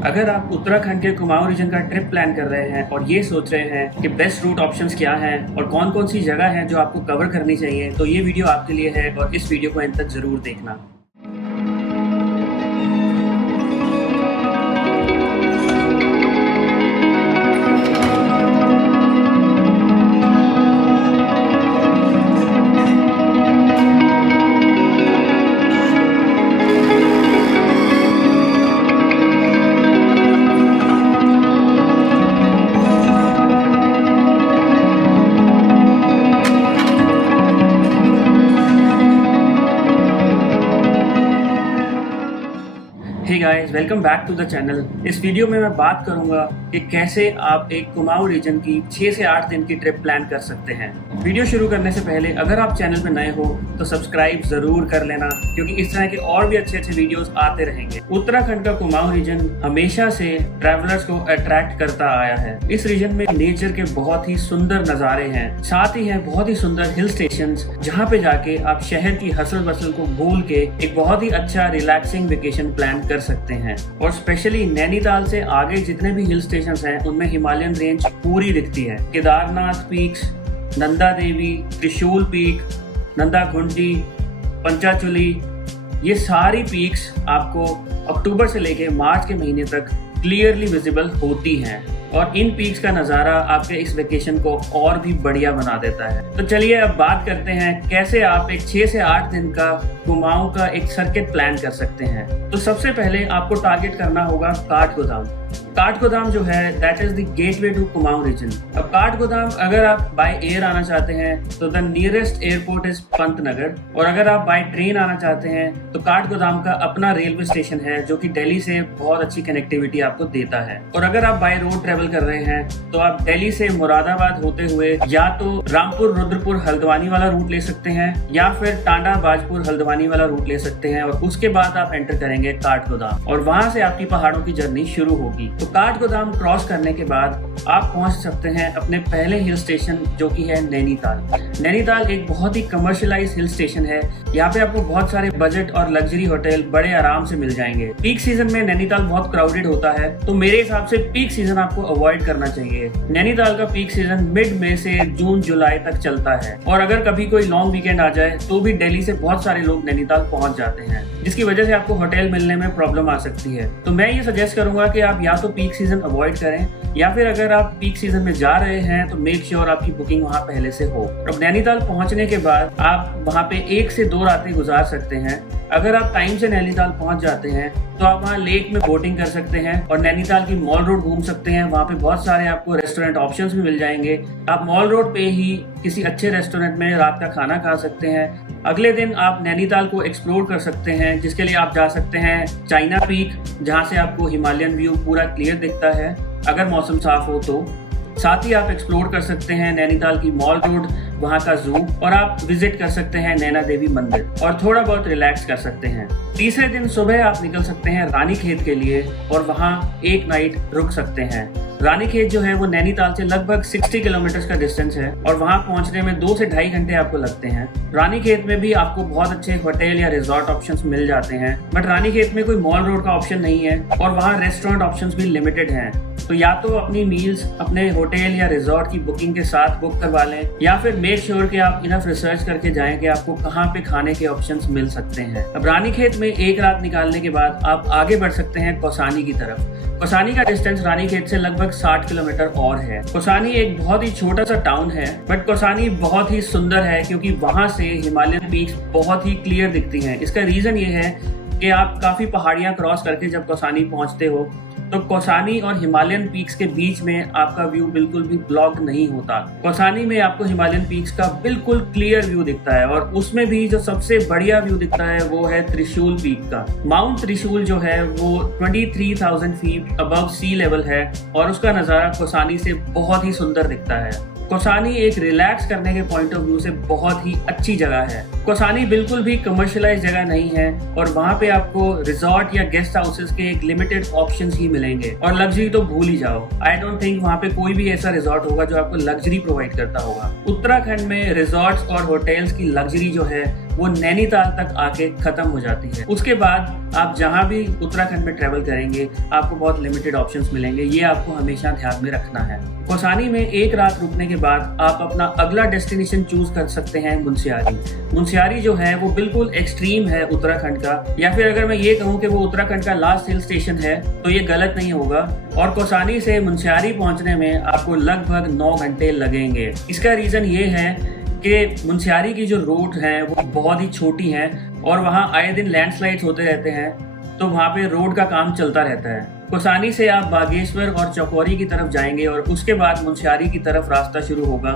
अगर आप उत्तराखंड के कुमाऊं रीजन का ट्रिप प्लान कर रहे हैं और ये सोच रहे हैं कि बेस्ट रूट ऑप्शंस क्या हैं और कौन कौन सी जगह हैं जो आपको कवर करनी चाहिए, तो ये वीडियो आपके लिए है और इस वीडियो को अंत तक ज़रूर देखना। Hey guys, welcome back to the channel. इस वीडियो में मैं बात करूंगा कि कैसे आप एक कुमाऊं रीजन की 6 से 8 दिन की ट्रिप प्लान कर सकते हैं। वीडियो शुरू करने से पहले अगर आप चैनल पर नए हो तो सब्सक्राइब जरूर कर लेना, क्योंकि इस तरह के और भी अच्छे अच्छे वीडियोस आते रहेंगे। उत्तराखंड का कुमाऊं रीजन हमेशा से ट्रैवलर्स को अट्रैक्ट करता आया है। इस रीजन में नेचर के बहुत ही सुंदर नज़ारे हैं, साथ ही हैं बहुत ही सुंदर हिल स्टेशन, जहाँ पे जाके आप शहर की हसल बसल को भूल के एक बहुत ही अच्छा रिलैक्सिंग वेकेशन प्लान कर सकते हैं। और स्पेशली नैनीताल से आगे जितने भी हिल स्टेशंस हैं उनमें हिमालयन रेंज पूरी दिखती है। केदारनाथ पीक्स, नंदा देवी, त्रिशूल पीक, नंदा घुंटी, पंचाचुली, ये सारी पीक्स आपको अक्टूबर से लेके मार्च के महीने तक क्लियरली विजिबल होती हैं और इन पीक्स का नज़ारा आपके इस वेकेशन को और भी बढ़िया बना देता है। तो चलिए अब बात करते हैं कैसे आप एक 6 से 8 दिन का कुमाऊं का एक सर्किट प्लान कर सकते हैं। तो सबसे पहले आपको टारगेट करना होगा काठगोदाम। काठगोदाम जो है that is the gateway to Kumaon region. अब काठगोदाम अगर आप बाय एयर आना चाहते हैं तो the nearest airport is Pantnagar, और अगर आप बाय ट्रेन आना चाहते हैं तो काठगोदाम का अपना रेलवे स्टेशन है जो कि दिल्ली से बहुत अच्छी कनेक्टिविटी आपको देता है। और अगर आप बाय रोड ट्रेवल कर रहे हैं तो आप दिल्ली से मुरादाबाद होते हुए या तो रामपुर, रुद्रपुर, हल्द्वानी वाला रूट ले सकते हैं या फिर टांडा, बाजपुर, हल्द्वानी वाला रूट ले सकते हैं, और उसके बाद आप एंटर करेंगे काठगोदाम और वहां से आपकी पहाड़ों की जर्नी शुरू होगी। तो काठगोदाम क्रॉस करने के बाद आप पहुंच सकते हैं अपने पहले हिल स्टेशन जो कि है नैनीताल। नैनीताल एक बहुत ही कमर्शियलाइज्ड हिल स्टेशन है। यहाँ पे आपको बहुत सारे बजट और लग्जरी होटल बड़े आराम से मिल जाएंगे। पीक सीजन में नैनीताल बहुत क्राउडेड होता है, तो मेरे हिसाब से पीक सीजन आपको अवॉइड करना चाहिए। नैनीताल का पीक सीजन मिड मई से जून जुलाई तक चलता है, और अगर कभी कोई लॉन्ग वीकेंड आ जाए तो भी दिल्ली से बहुत सारे लोग नैनीताल पहुंच जाते हैं, जिसकी वजह से आपको होटल मिलने में प्रॉब्लम आ सकती है। तो मैं ये सजेस्ट करूंगा कि आप या तो पीक सीजन अवॉइड करें, या फिर अगर आप पीक सीजन में जा रहे हैं तो मेक श्योर आपकी बुकिंग वहां पहले से हो। अब नैनीताल पहुंचने के बाद आप वहां पे 1 से 2 रातें गुजार सकते हैं। अगर आप टाइम से नैनीताल पहुंच जाते हैं तो आप वहाँ लेक में बोटिंग कर सकते हैं और नैनीताल की मॉल रोड घूम सकते हैं। वहाँ पे बहुत सारे आपको रेस्टोरेंट ऑप्शंस भी मिल जाएंगे। आप मॉल रोड पे ही किसी अच्छे रेस्टोरेंट में रात का खाना खा सकते हैं। अगले दिन आप नैनीताल को एक्सप्लोर कर सकते हैं, जिसके लिए आप जा सकते हैं चाइना पीक, जहाँ से आपको हिमालयन व्यू पूरा क्लियर दिखता है अगर मौसम साफ हो तो। साथ ही आप एक्सप्लोर कर सकते हैं नैनीताल की मॉल रोड, वहाँ का जू, और आप विजिट कर सकते हैं नैना देवी मंदिर और थोड़ा बहुत रिलैक्स कर सकते हैं। तीसरे दिन सुबह आप निकल सकते हैं रानीखेत के लिए और वहाँ एक नाइट रुक सकते हैं। रानीखेत जो है वो नैनीताल से लगभग 60 किलोमीटर का डिस्टेंस है और वहाँ पहुँचने में 2 से ढाई घंटे आपको लगते हैं। रानीखेत में भी आपको बहुत अच्छे होटल या रिजॉर्ट ऑप्शंस मिल जाते हैं, बट रानीखेत में कोई मॉल रोड का ऑप्शन नहीं है और वहाँ रेस्टोरेंट ऑप्शंस भी लिमिटेड हैं। तो या तो अपनी मील्स अपने होटल या रिजॉर्ट की बुकिंग के साथ बुक करवा लें, या फिर मेक श्योर कि आप इनफ रिसर्च करके जाएं कि आपको कहाँ पे खाने के ऑप्शंस मिल सकते हैं। अब रानीखेत में एक रात निकालने के बाद आप आगे बढ़ सकते हैं कौसानी की तरफ। कौसानी का डिस्टेंस रानीखेत से लगभग 60 किलोमीटर और है। कौसानी एक बहुत ही छोटा सा टाउन है, बट कौसानी बहुत ही सुंदर है क्योंकि वहां से हिमालयन पीक्स बहुत ही क्लियर दिखती हैं। इसका रीजन ये है कि आप काफी पहाड़ियां क्रॉस करके जब कौसानी पहुंचते हो तो कौसानी और हिमालयन पीक्स के बीच में आपका व्यू बिल्कुल भी ब्लॉक नहीं होता। कौसानी में आपको हिमालयन पीक्स का बिल्कुल क्लियर व्यू दिखता है, और उसमें भी जो सबसे बढ़िया व्यू दिखता है वो है त्रिशूल पीक का। माउंट त्रिशूल जो है वो 23,000 फीट अबव सी लेवल है और उसका नज़ारा कौसानी से बहुत ही सुंदर दिखता है। कौसानी एक रिलैक्स करने के पॉइंट ऑफ व्यू से बहुत ही अच्छी जगह है। कौसानी बिल्कुल भी कमर्शियलाइज जगह नहीं है और वहाँ पे आपको रिजॉर्ट या गेस्ट हाउसेस के एक लिमिटेड ऑप्शंस ही मिलेंगे, और लग्जरी तो भूल ही जाओ। आई डोंट थिंक वहाँ पे कोई भी ऐसा रिजॉर्ट होगा जो आपको लग्जरी प्रोवाइड करता होगा। उत्तराखंड में रिजॉर्ट्स और होटल्स की लग्जरी जो है वो नैनीताल तक आके खत्म हो जाती है। उसके बाद आप जहाँ भी उत्तराखंड में ट्रैवल करेंगे आपको बहुत लिमिटेड ऑप्शंस मिलेंगे, ये आपको हमेशा ध्यान में रखना है। कौसानी में एक रात रुकने के बाद आप अपना अगला डेस्टिनेशन चूज कर सकते हैं मुनस्यारी। मुनस्यारी जो है वो बिल्कुल एक्सट्रीम है उत्तराखंड का, या फिर अगर मैं ये कहूँ कि वो उत्तराखंड का लास्ट हिल स्टेशन है तो ये गलत नहीं होगा। और कौसानी से मुनस्यारी पहुंचने में आपको लगभग 9 घंटे लगेंगे। इसका रीजन ये है कि मुनस्यारी की जो रोड है वो बहुत ही छोटी है और वहाँ आए दिन लैंडस्लाइड्स होते रहते हैं, तो वहाँ पे रोड का काम चलता रहता है। कौसानी से आप बागेश्वर और चौकोरी की तरफ जाएंगे और उसके बाद मुनस्यारी की तरफ रास्ता शुरू होगा।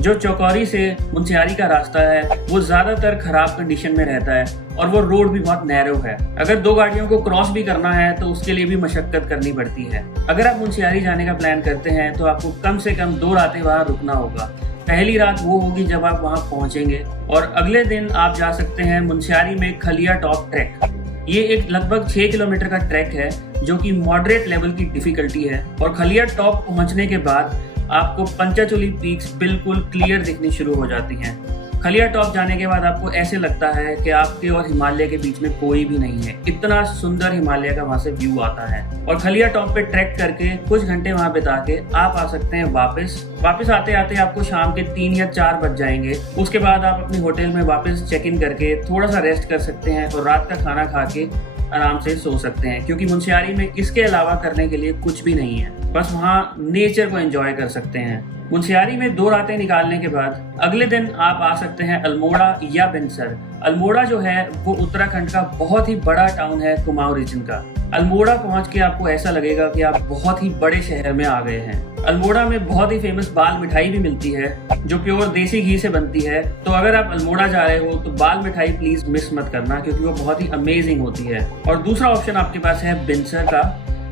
जो चौकोरी से मुनस्यारी का रास्ता है वो ज्यादातर खराब कंडीशन में रहता है और वो रोड भी बहुत नैरो है। अगर 2 गाड़ियों को क्रॉस भी करना है तो उसके लिए भी मशक्कत करनी पड़ती है। अगर आप मुनस्यारी जाने का प्लान करते हैं तो आपको कम से कम 2 रातें वहाँ रुकना होगा। पहली रात वो होगी जब आप वहाँ पहुंचेंगे और अगले दिन आप जा सकते हैं मुनस्यारी में खलिया टॉप ट्रैक। ये एक लगभग 6 किलोमीटर का ट्रैक है जो कि मॉडरेट लेवल की डिफिकल्टी है। और खलिया टॉप पहुंचने के बाद आपको पंचाचूली पीक्स बिल्कुल क्लियर दिखनी शुरू हो जाती हैं। खलिया टॉप जाने के बाद आपको ऐसे लगता है कि आपके और हिमालय के बीच में कोई भी नहीं है, इतना सुंदर हिमालय का वहां से व्यू आता है। और खलिया टॉप पे ट्रैक करके कुछ घंटे वहां बिता के आप आ सकते हैं वापस आते आते आपको शाम के 3 या 4 बज जाएंगे। उसके बाद आप अपने होटल में वापस चेक इन करके थोड़ा सा रेस्ट कर सकते हैं और रात का खाना खा के आराम से सो सकते हैं, क्योंकि मुनस्यारी में इसके अलावा करने के लिए कुछ भी नहीं है, बस वहाँ नेचर को एंजॉय कर सकते हैं। मुनस्यारी में 2 रातें निकालने के बाद अगले दिन आप आ सकते हैं अल्मोड़ा या बिनसर। अल्मोड़ा जो है वो उत्तराखंड का बहुत ही बड़ा टाउन है कुमाऊं रीजन का। अल्मोड़ा पहुंच के आपको ऐसा लगेगा कि आप बहुत ही बड़े शहर में आ गए हैं। अल्मोड़ा में बहुत ही फेमस बाल मिठाई भी मिलती है जो प्योर देसी घी से बनती है। तो अगर आप अल्मोड़ा जा रहे हो तो बाल मिठाई प्लीज मिस मत करना, क्योंकि वो बहुत ही अमेजिंग होती है। और दूसरा ऑप्शन आपके पास है बिनसर का।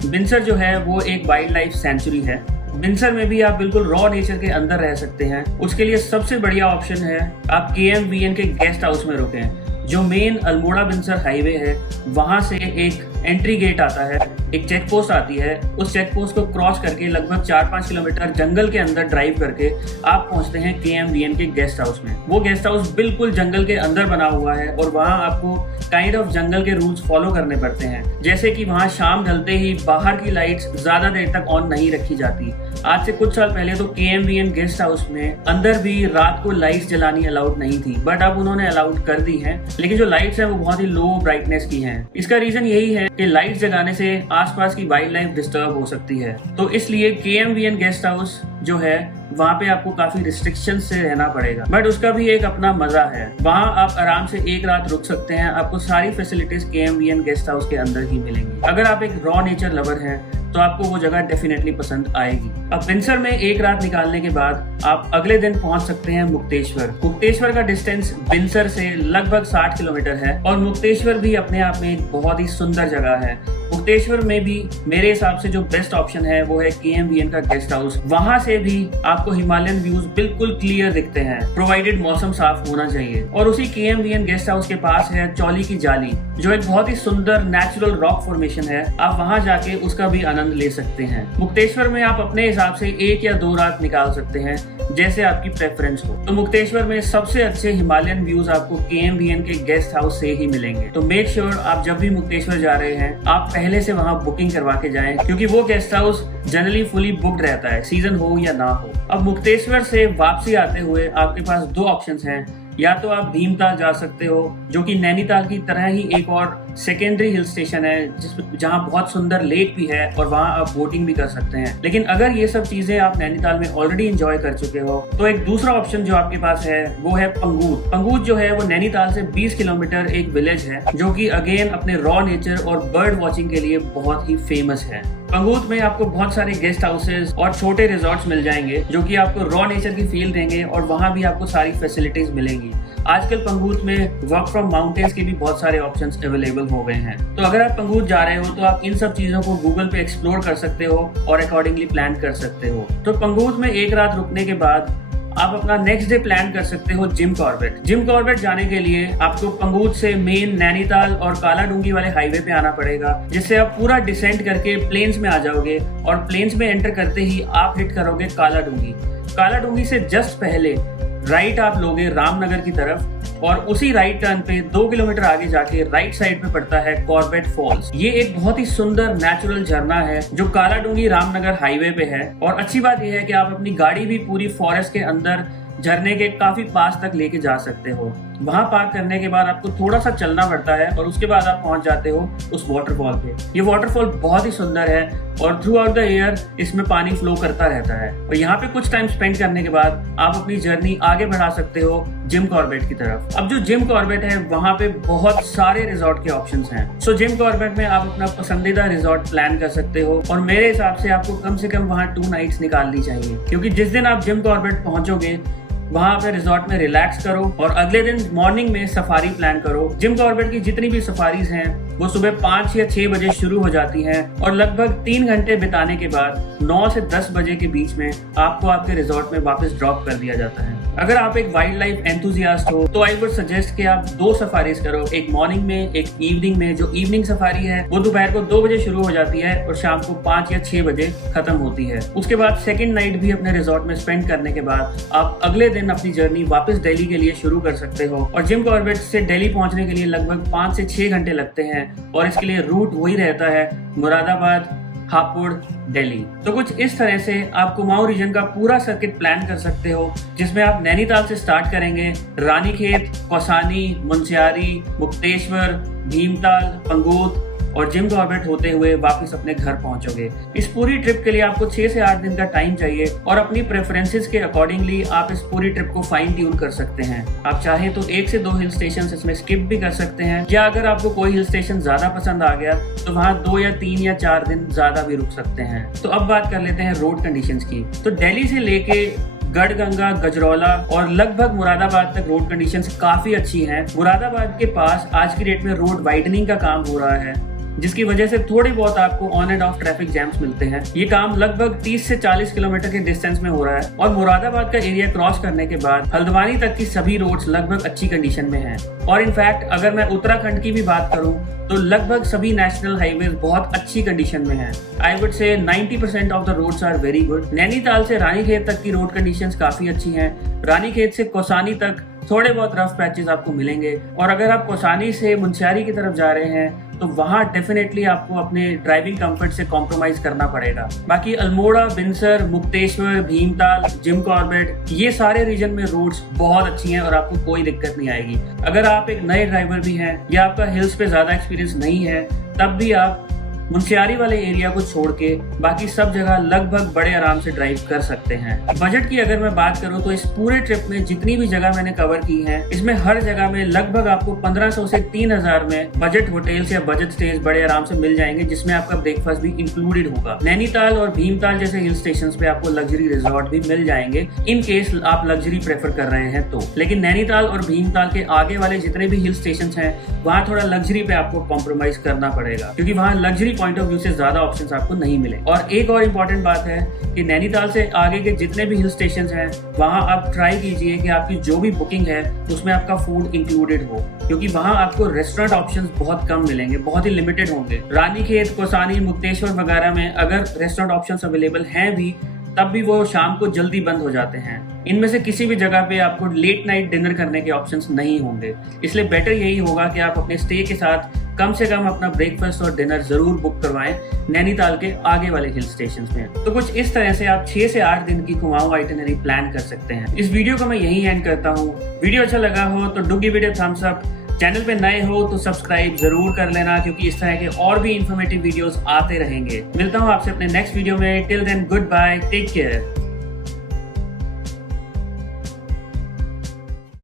बिनसर जो है वो एक वाइल्ड लाइफ सेंचुरी है। बिनसर में भी आप बिल्कुल रॉ नेचर के अंदर रह सकते हैं। उसके लिए सबसे बढ़िया ऑप्शन है आप KMVN के गेस्ट हाउस में रुकें। जो मेन अल्मोड़ा बिनसर हाईवे है वहां से एक एंट्री गेट आता है, एक चेक पोस्ट आती है। उस चेक पोस्ट को क्रॉस करके लगभग 4-5 किलोमीटर जंगल के अंदर ड्राइव करके आप पहुंचते हैं KMVN के गेस्ट हाउस में। वो गेस्ट हाउस बिल्कुल जंगल के अंदर बना हुआ है और वहाँ आपको काइंड ऑफ जंगल के रूल्स फॉलो करने पड़ते हैं, जैसे कि वहाँ शाम ढलते ही बाहर की लाइट्स ज्यादा देर तक ऑन नहीं रखी जाती। आज से कुछ साल पहले तो KMVN गेस्ट हाउस में अंदर भी रात को लाइट्स जलानी अलाउड नहीं थी, बट अब उन्होंने अलाउड कर दी है, लेकिन जो लाइट्स हैं वो बहुत ही लो ब्राइटनेस की हैं। इसका रीजन यही है कि लाइट्स जगाने से आसपास की वाइल्ड लाइफ डिस्टर्ब हो सकती है, तो इसलिए KMVN गेस्ट हाउस जो है वहाँ पे आपको काफी रिस्ट्रिक्शन से रहना पड़ेगा, बट उसका भी एक अपना मजा है। वहाँ आप आराम से 1 रात रुक सकते हैं। आपको सारी फैसिलिटीज KMVN गेस्ट हाउस के अंदर ही मिलेंगी। अगर आप एक रॉ नेचर लवर हैं तो आपको वो जगह डेफिनेटली पसंद आएगी। अब बिनसर में 1 रात निकालने के बाद आप अगले दिन पहुंच सकते हैं मुक्तेश्वर। मुक्तेश्वर का डिस्टेंस बिनसर से लगभग 60 किलोमीटर है और मुक्तेश्वर भी अपने आप में एक बहुत ही सुंदर जगह है। मुक्तेश्वर में भी मेरे हिसाब से जो बेस्ट ऑप्शन है वो है KMVN का गेस्ट हाउस। वहां से भी आपको हिमालयन व्यूज बिल्कुल क्लियर दिखते हैं, प्रोवाइडेड मौसम साफ होना चाहिए। और उसी KMVN गेस्ट हाउस के पास है चौली की जाली, जो एक बहुत ही सुंदर नेचुरल रॉक फॉर्मेशन है। आप वहां जाके उसका भी आनंद ले सकते हैं। मुक्तेश्वर में आप अपने हिसाब से 1 या 2 रात निकाल सकते हैं, जैसे आपकी प्रेफरेंस हो। तो मुक्तेश्वर में सबसे अच्छे हिमालयन व्यूज आपको KMVN के गेस्ट हाउस से ही मिलेंगे। तो मेक श्योर आप जब भी मुक्तेश्वर जा रहे हैं आप पहले से वहां बुकिंग करवा के जाएं, क्योंकि वो guest house generally fully booked रहता है, सीजन हो या ना हो। अब मुक्तेश्वर से वापसी आते हुए आपके पास 2 ऑप्शंस हैं। या तो आप भीमताल जा सकते हो, जो कि नैनीताल की तरह ही एक और सेकेंडरी हिल स्टेशन है जहां बहुत सुंदर लेक भी है और वहां आप बोटिंग भी कर सकते हैं। लेकिन अगर ये सब चीजें आप नैनीताल में ऑलरेडी एंजॉय कर चुके हो तो एक दूसरा ऑप्शन जो आपके पास है वो है पंगूत। पंगूत जो है वो नैनीताल से 20 किलोमीटर एक विलेज है, जो कि अगेन अपने रॉ नेचर और बर्ड वॉचिंग के लिए बहुत ही फेमस है। पंगूत में आपको बहुत सारे गेस्ट हाउसेस और छोटे रिजॉर्ट्स मिल जाएंगे जो कि आपको रॉ नेचर की फील देंगे और वहां भी आपको सारी फैसिलिटीज मिलेंगी। आजकल पंगूत में वर्क फ्रॉम माउंटेन्स के भी बहुत सारे ऑप्शंस अवेलेबल हो गए हैं। तो अगर आप पंगूत जा रहे हो तो आप इन सब चीजों को गूगल पे एक्सप्लोर कर सकते हो और अकॉर्डिंगली प्लान कर सकते हो। तो पंगूत में 1 रात रुकने के बाद आप अपना नेक्स्ट डे प्लान कर सकते हो जिम कॉर्बेट। जिम कॉर्बेट जाने के लिए आपको पंगूत से मेन नैनीताल और कालाडूंगी वाले हाईवे पे आना पड़ेगा, जिससे आप पूरा डिसेंड करके प्लेन्स में आ जाओगे और प्लेन्स में एंटर करते ही आप हिट करोगे कालाडूंगी। कालाडूंगी से जस्ट पहले राइट आप लोगे रामनगर की तरफ और उसी राइट टर्न पे 2 किलोमीटर आगे जाके राइट साइड पे पड़ता है कॉर्बेट फॉल्स। ये एक बहुत ही सुंदर नेचुरल झरना है जो कालाडूंगी रामनगर हाईवे पे है। और अच्छी बात यह है कि आप अपनी गाड़ी भी पूरी फॉरेस्ट के अंदर झरने के काफी पास तक लेके जा सकते हो। वहां पार्क करने के बाद आपको थोड़ा सा चलना पड़ता है और उसके बाद आप पहुंच जाते हो उस वाटरफॉल पे। ये वाटरफॉल बहुत ही सुंदर है और थ्रू आउट द ईयर इसमें पानी फ्लो करता रहता है। और यहाँ पे कुछ टाइम स्पेंड करने के बाद आप अपनी जर्नी आगे बढ़ा सकते हो जिम कॉर्बेट की तरफ। अब जो जिम कॉर्बेट है वहाँ पे बहुत सारे रिजॉर्ट के ऑप्शंस हैं। सो जिम कॉर्बेट में आप अपना पसंदीदा रिजॉर्ट प्लान कर सकते हो और मेरे हिसाब से आपको कम से कम वहाँ 2 नाइट्स निकालनी चाहिए, क्योंकि जिस दिन आप जिम कॉर्बेट पहुंचोगे वहां पे रिजॉर्ट में रिलैक्स करो और अगले दिन मॉर्निंग में सफारी प्लान करो। जिम कॉर्बेट की जितनी भी सफारीज हैं वो सुबह 5 या 6 बजे शुरू हो जाती हैं और लगभग 3 घंटे बिताने के बाद 9 से 10 बजे के बीच में आपको आपके रिजॉर्ट में वापस ड्रॉप कर दिया जाता है। अगर आप एक वाइल्ड लाइफ एंथुजियास्ट हो तो आई वुड सजेस्ट कि आप 2 सफारीज करो, एक मॉर्निंग में एक इवनिंग में। जो इवनिंग सफारी है वो दोपहर को 2 बजे शुरू हो जाती है और शाम को 5 या 6 बजे खत्म होती है। उसके बाद सेकेंड नाइट भी अपने रिजॉर्ट में स्पेंड करने के बाद आप अगले दिन अपनी जर्नी वापस दिल्ली के लिए शुरू कर सकते हो। और जिम कॉर्बेट से दिल्ली पहुंचने के लिए लगभग 5 से 6 घंटे लगते हैं और इसके लिए रूट वही रहता है मुरादाबाद, हापुड़, दिल्ली। तो कुछ इस तरह से आप कुमाऊं रीजन का पूरा सर्किट प्लान कर सकते हो, जिसमें आप नैनीताल से स्टार्ट करेंगे, रानीखेत, कौसानी, मुंशियारी, मुक्तेश्वर, भीमताल, पंगोत और जिम कॉर्बेट होते हुए वापस अपने घर पहुंचोगे। इस पूरी ट्रिप के लिए आपको 6 से 8 दिन का टाइम चाहिए और अपनी प्रेफरेंसेस के अकॉर्डिंगली आप इस पूरी ट्रिप को फाइन ट्यून कर सकते हैं। आप चाहे तो 1 से 2 हिल स्टेशन इसमें स्किप भी कर सकते हैं, या अगर आपको कोई हिल स्टेशन ज्यादा पसंद आ गया तो वहाँ 2 या 3 या 4 दिन ज्यादा भी रुक सकते हैं। तो अब बात कर लेते हैं रोड कंडीशंस की। तो दिल्ली से लेके गढ़गंगा, गजरौला और लगभग मुरादाबाद तक रोड कंडीशंस काफी अच्छी हैं। मुरादाबाद के पास आज की डेट में रोड वाइडनिंग का काम हो रहा है, जिसकी वजह से थोड़ी बहुत आपको on and off traffic jams मिलते हैं। ये काम लगभग 30 से 40 किलोमीटर के डिस्टेंस में हो रहा है और मुरादाबाद का एरिया क्रॉस करने के बाद हल्द्वानी तक की सभी रोड्स लगभग अच्छी कंडीशन में हैं। और इनफैक्ट अगर मैं उत्तराखंड की भी बात करूं तो लगभग सभी नेशनल हाईवे बहुत अच्छी कंडीशन में हैं। आई would say 90% of the roads are very good. Nainital से रानीखेत तक की रोड कंडीशंस काफी अच्छी हैं। रानीखेत से कौसानी तक थोड़े बहुत रफ पैचेस आपको मिलेंगे और अगर आप कौसानी से मुंशियारी की तरफ जा रहे हैं तो वहाँ डेफिनेटली आपको अपने ड्राइविंग कंफर्ट से कॉम्प्रोमाइज करना पड़ेगा। बाकी अल्मोड़ा, बिनसर, मुक्तेश्वर, भीमताल, जिम कॉर्बेट, ये सारे रीजन में रोड्स बहुत अच्छी हैं और आपको कोई दिक्कत नहीं आएगी। अगर आप एक नए ड्राइवर भी हैं या आपका हिल्स पे ज्यादा एक्सपीरियंस नहीं है तब भी आप मुंशियारी वाले एरिया को छोड़ के बाकी सब जगह लगभग बड़े आराम से ड्राइव कर सकते हैं। बजट की अगर मैं बात करूं तो इस पूरे ट्रिप में जितनी भी जगह मैंने कवर की है इसमें हर जगह में लगभग आपको 1500 से 3000 में बजट होटल्स या बजट स्टेज बड़े आराम से मिल जाएंगे, जिसमें आपका ब्रेकफास्ट भी इंक्लूडेड होगा। नैनीताल और भीमताल जैसे हिल स्टेशन पे आपको लग्जरी रिजॉर्ट भी मिल जाएंगे इन केस आप लग्जरी प्रेफर कर रहे हैं तो। लेकिन नैनीताल और भीमताल के आगे वाले जितने भी हिल स्टेशन हैं वहाँ थोड़ा लग्जरी पे आपको कॉम्प्रोमाइज करना पड़ेगा, क्योंकि वहाँ लग्जरी पॉइंट ऑफ व्यू से ज्यादा ऑप्शंस आपको नहीं मिले। और एक और इम्पोर्टेंट बात है कि नैनीताल से आगे के जितने भी हिल स्टेशंस हैं वहां आप ट्राई कीजिए कि आपकी जो भी बुकिंग है उसमें आपका फूड इंक्लूडेड हो, क्योंकि वहां आपको रेस्टोरेंट ऑप्शंस बहुत कम मिलेंगे, बहुत ही लिमिटेड होंगे। रानीखेत, कौसानी, मुक्तेश्वर वगैरह में अगर रेस्टोरेंट ऑप्शंस अवेलेबल हैं भी तब भी वो शाम को जल्दी बंद हो जाते हैं। इनमें से किसी भी जगह पे आपको लेट नाइट डिनर करने के ऑप्शंस नहीं होंगे, इसलिए बेटर यही होगा कि आप अपने स्टे के साथ कम से कम अपना ब्रेकफास्ट और डिनर जरूर बुक करवाएं नैनीताल के आगे वाले हिल स्टेशंस में। तो कुछ इस तरह से आप 6 से 8 दिन की कुमाऊं आइटिनरी प्लान कर सकते हैं। इस वीडियो को मैं यहीं एंड करता हूँ। वीडियो अच्छा लगा हो तो do give it a thumbs up. Channel पे नए हो तो सब्सक्राइब जरूर कर लेना, क्योंकि इस तरह के और भी इंफॉर्मेटिव वीडियोस आते रहेंगे। मिलता हूँ आपसे अपने नेक्स्ट वीडियो में। Till then good bye, take care.